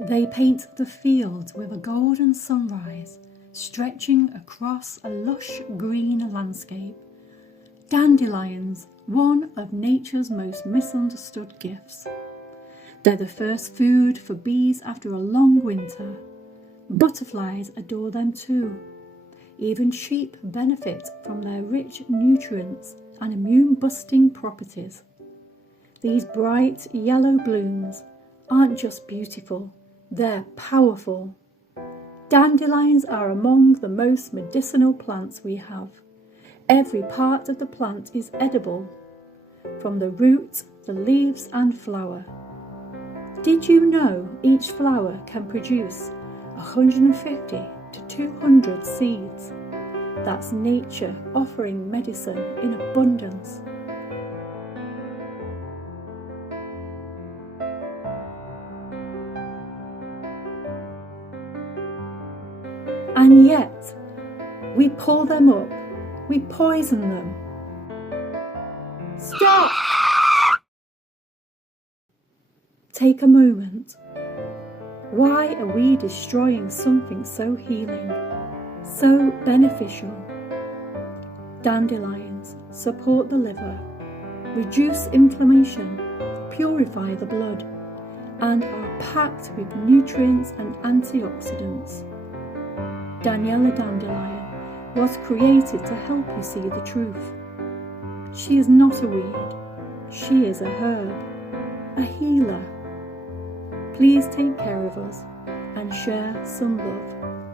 They paint the fields with a golden sunrise, stretching across a lush green landscape. Dandelions, one of nature's most misunderstood gifts. They're the first food for bees after a long winter. Butterflies adore them too. Even sheep benefit from their rich nutrients and immune-busting properties. These bright yellow blooms aren't just beautiful, they're powerful. Dandelions are among the most medicinal plants we have. Every part of the plant is edible, from the root, the leaves and flower. Did you know each flower can produce 150 to 200 seeds? That's nature offering medicine in abundance. And yet, we pull them up, we poison them. Stop! Take a moment. Why are we destroying something so healing, so beneficial? Dandelions support the liver, reduce inflammation, purify the blood, and are packed with nutrients and antioxidants. Daniella Dandelion was created to help you see the truth. She is not a weed, she is a herb, a healer. Please take care of us and share some love.